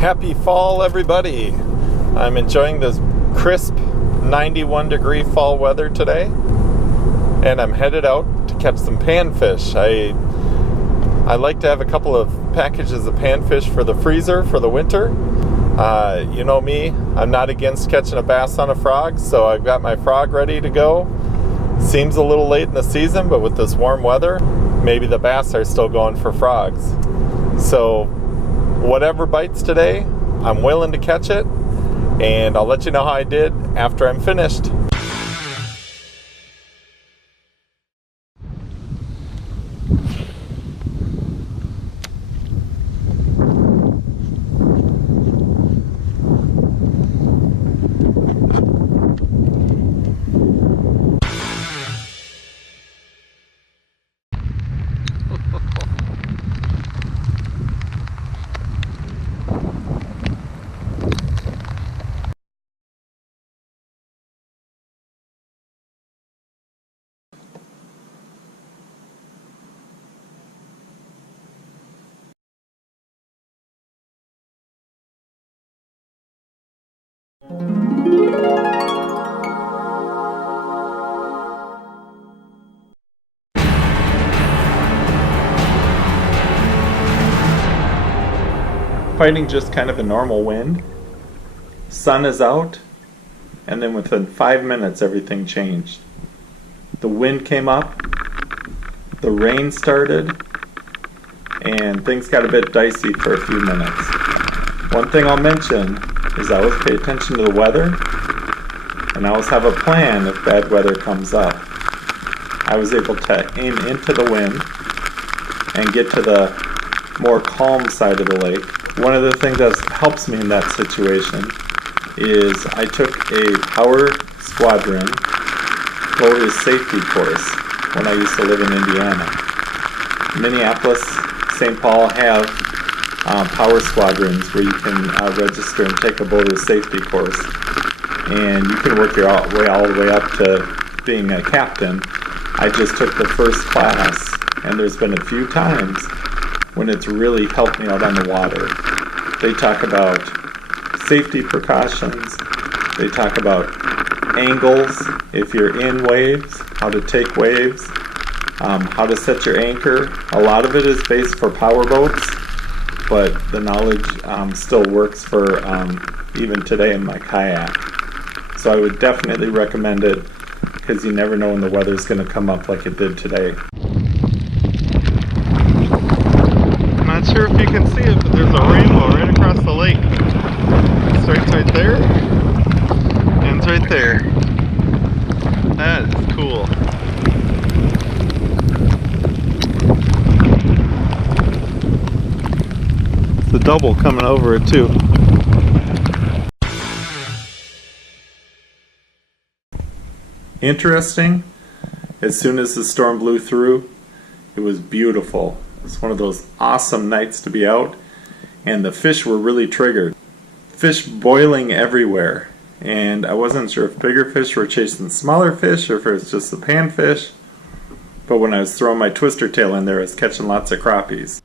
Happy fall, everybody. I'm enjoying this crisp 91 degree fall weather today, and I'm headed out to catch some panfish. I like to have a couple of packages of panfish for the freezer for the winter. You know me, I'm not against catching a bass on a frog, so I've got my frog ready to go. Seems a little late in the season, but with this warm weather, maybe the bass are still going for frogs. So whatever bites today, I'm willing to catch it, and I'll let you know how I did after I'm finished. Fighting just kind of a normal wind. Sun is out, and then within 5 minutes everything changed. The wind came up, the rain started, and things got a bit dicey for a few minutes. One thing I'll mention is I always pay attention to the weather, and I always have a plan if bad weather comes up. I was able to aim into the wind and get to the more calm side of the lake. One of the things that helps me in that situation is I took a Power Squadron boater's safety course when I used to live in Indiana. Minneapolis, St. Paul have Power Squadrons where you can register and take a boater's safety course, and you can work your way all the way up to being a captain. I just took the first class, and there's been a few times when it's really helped me out on the water. They talk about safety precautions, they talk about angles, if you're in waves, how to take waves, how to set your anchor. A lot of it is based for power boats, but the knowledge still works for even today in my kayak. So I would definitely recommend it, because you never know when the weather's going to come up like it did today. Not sure if you can see it, but there's a rainbow right across the lake. It starts right there, ends right there. That is cool. It's a double coming over it too. Interesting, as soon as the storm blew through, it was beautiful. It's one of those awesome nights to be out, and the fish were really triggered. Fish boiling everywhere, and I wasn't sure if bigger fish were chasing smaller fish or if it was just the panfish, but when I was throwing my twister tail in there, I was catching lots of crappies.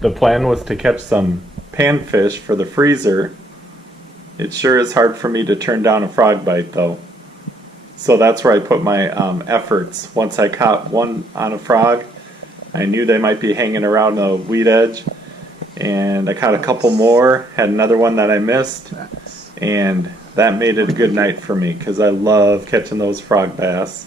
The plan was to catch some panfish for the freezer. It sure is hard for me to turn down a frog bite though. So that's where I put my efforts. Once I caught one on a frog, I knew they might be hanging around the weed edge, and I caught a couple more, had another one that I missed, and that made it a good night for me because I love catching those frog bass.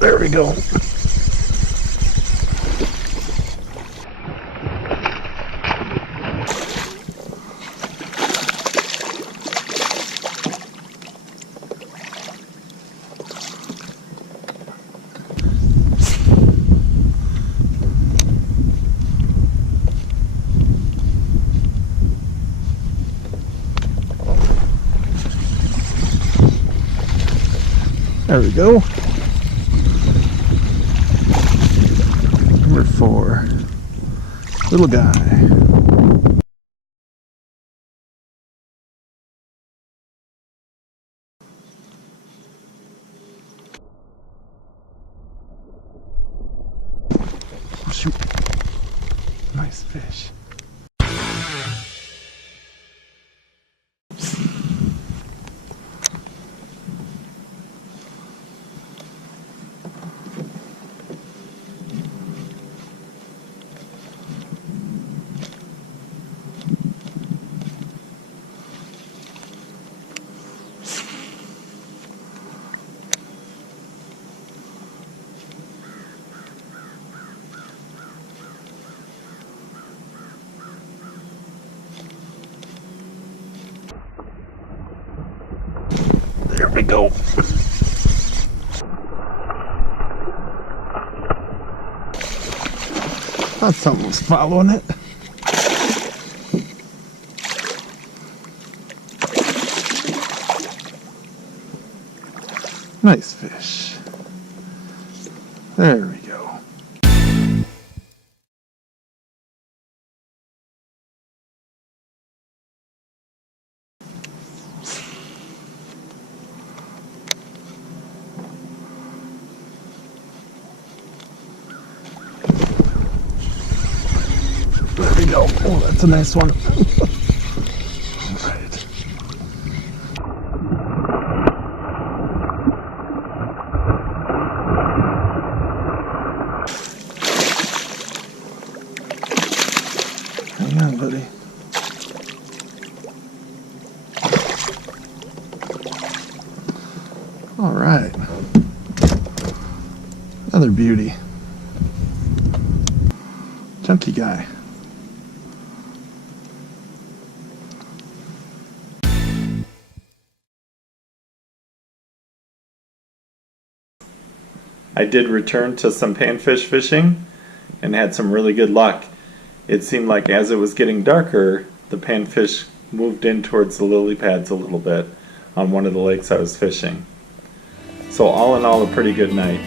There we go. There we go. Number 4. Little guy. Shoot. Nice fish. There we go. Thought something was following it. Nice fish. There we go. There we go. Oh, that's a nice one. All right. Hang on, buddy. All right. Another beauty. Chunky guy. I did return to some panfish fishing and had some really good luck. It seemed like as it was getting darker, the panfish moved in towards the lily pads a little bit on one of the lakes I was fishing. So all in all, a pretty good night.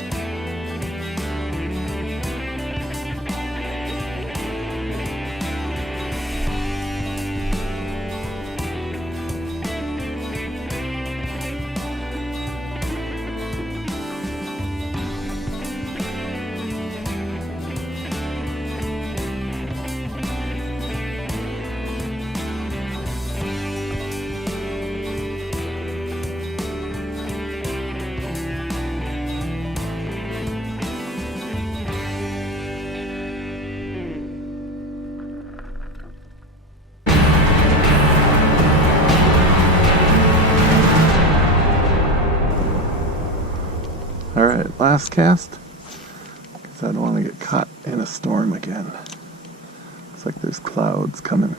Alright, last cast, because I don't want to get caught in a storm again. Looks like there's clouds coming.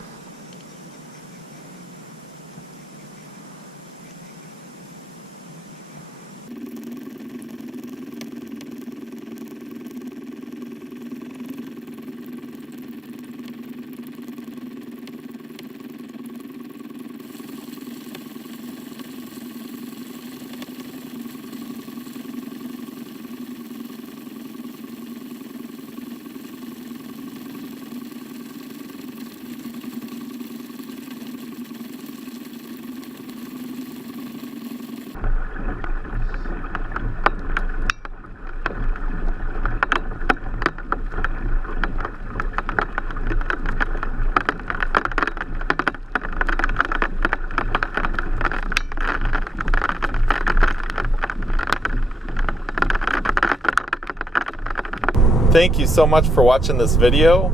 Thank you so much for watching this video.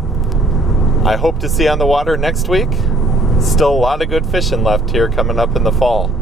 I hope to see you on the water next week. Still a lot of good fishing left here coming up in the fall.